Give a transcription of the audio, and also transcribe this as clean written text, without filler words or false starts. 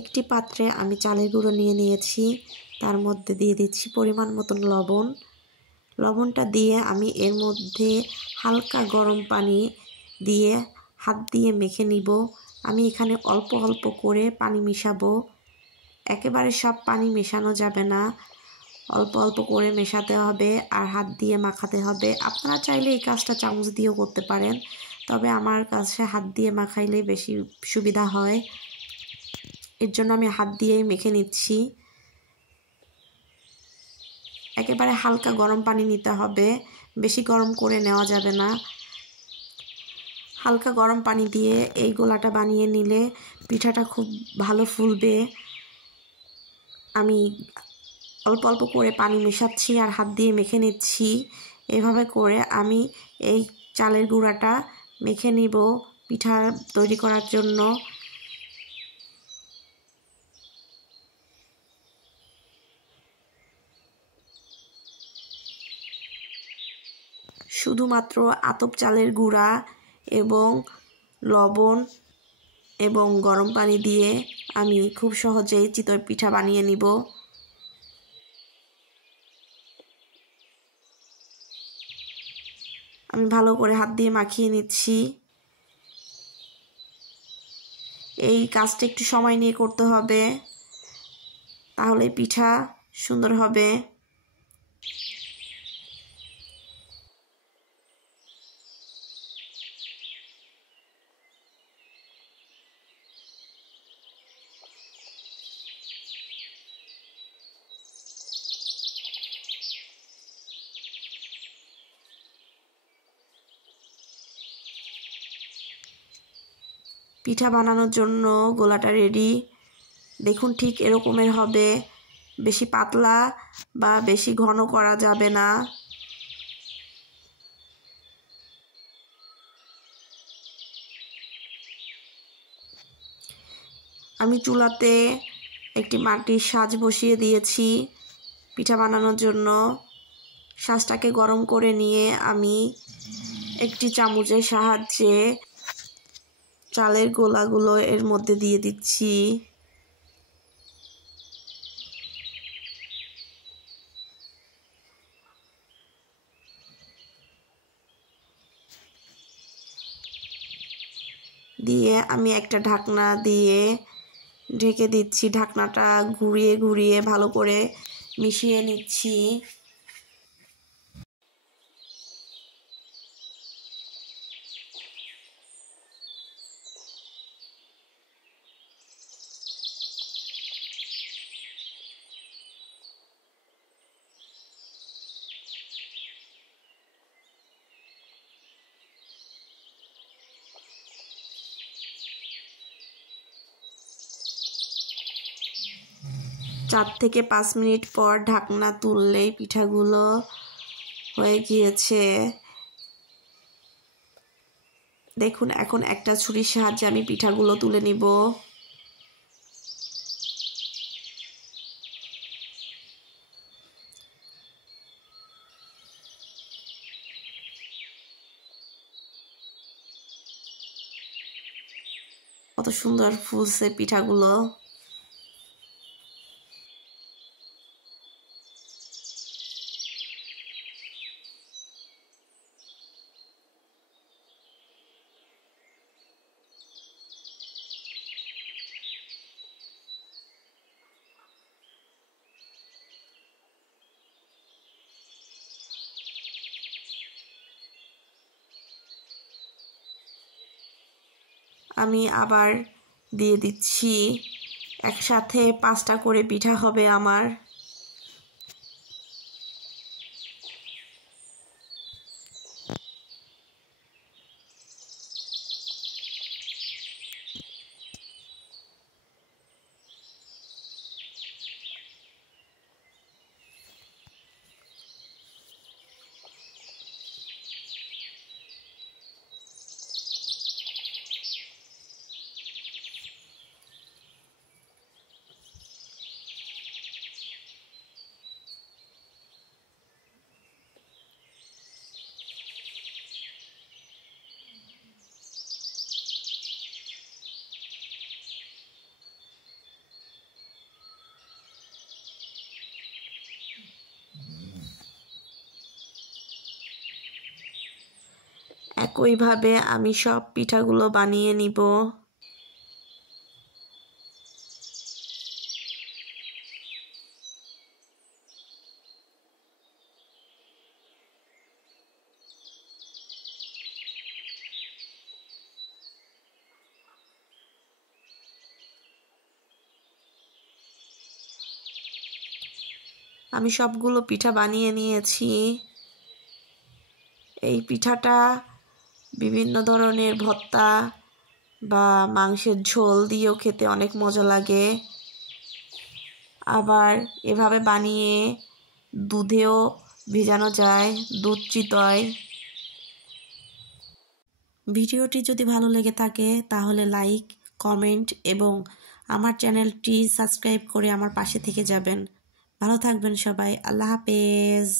একটি পাত্রে আমি চালের গুঁড়ো নিয়ে নিয়েছি, তার মধ্যে দিয়ে দিচ্ছি পরিমাণ মতন লবণ। লবণটা দিয়ে আমি এর মধ্যে হালকা গরম পানি দিয়ে হাত দিয়ে মেখে নিব। আমি এখানে অল্প অল্প করে পানি মেশাবো, একেবারে সব পানি মেশানো যাবে না, অল্প অল্প করে মেশাতে হবে আর হাত দিয়ে মাখাতে হবে। আপনারা চাইলে এই কাজটা চামচ দিয়েও করতে পারেন, তবে আমার কাছে হাত দিয়ে মাখাইলে বেশি সুবিধা হয়, এর জন্য আমি হাত দিয়েই মেখে নিচ্ছি। একেবারে হালকা গরম পানি নিতে হবে, বেশি গরম করে নেওয়া যাবে না। হালকা গরম পানি দিয়ে এই গোলাটা বানিয়ে নিলে পিঠাটা খুব ভালো ফুলবে। আমি অল্প অল্প করে পানি মেশাচ্ছি আর হাত দিয়ে মেখে নিচ্ছি। এভাবে করে আমি এই চালের গুঁড়াটা মেখে নিব পিঠা তৈরি করার জন্য। শুধুমাত্র আতপ চালের গুঁড়া এবং লবণ এবং গরম পানি দিয়ে আমি খুব সহজেই চিতই পিঠা বানিয়ে নিব। আমি ভালো করে হাত দিয়ে মাখিয়ে নিচ্ছি। এই কাজটা একটু সময় নিয়ে করতে হবে, তাহলে পিঠা সুন্দর হবে। পিঠা বানানোর জন্য গোলাটা রেডি। দেখুন ঠিক এরকমের হবে, বেশি পাতলা বা বেশি ঘন করা যাবে না। আমি চুলাতে একটি মাটির সাজ বসিয়ে দিয়েছি পিঠা বানানোর জন্য। সাজটাকে গরম করে নিয়ে আমি একটি চামচের সাহায্যে চালের গোলাগুলো এর মধ্যে দিয়ে দিচ্ছি। দিয়ে আমি একটা ঢাকনা দিয়ে ঢেকে দিচ্ছি। ঢাকনাটা ঘুরিয়ে ঘুরিয়ে ভালো করে মিশিয়ে নিচ্ছি। চার থেকে 5 মিনিট পর ঢাকনা তুললেই পিঠাগুলো হয়ে গিয়েছে। দেখুন এখন একটা ছুরির সাহায্যে আমি পিঠাগুলো তুলে নিব। কত সুন্দর ফুলছে পিঠাগুলো। আমি আবার দিয়ে দিচ্ছি, একসাথে 5টা করে পিঠা হবে আমার। একইভাবে আমি সব পিঠাগুলো বানিয়ে নিব। আমি সবগুলো পিঠা বানিয়ে নিয়েছি। এই পিঠাটা বিভিন্ন ধরনের ভর্তা বা মাংসের ঝোল দিয়েও খেতে অনেক মজা লাগে। আবার এভাবে বানিয়ে দুধেও ভিজানো যায়, দুধ চিতয়। ভিডিওটি যদি ভালো লেগে থাকে তাহলে লাইক, কমেন্ট এবং আমার চ্যানেলটি সাবস্ক্রাইব করে আমার পাশে থেকে যাবেন। ভালো থাকবেন সবাই। আল্লাহ হাফেজ।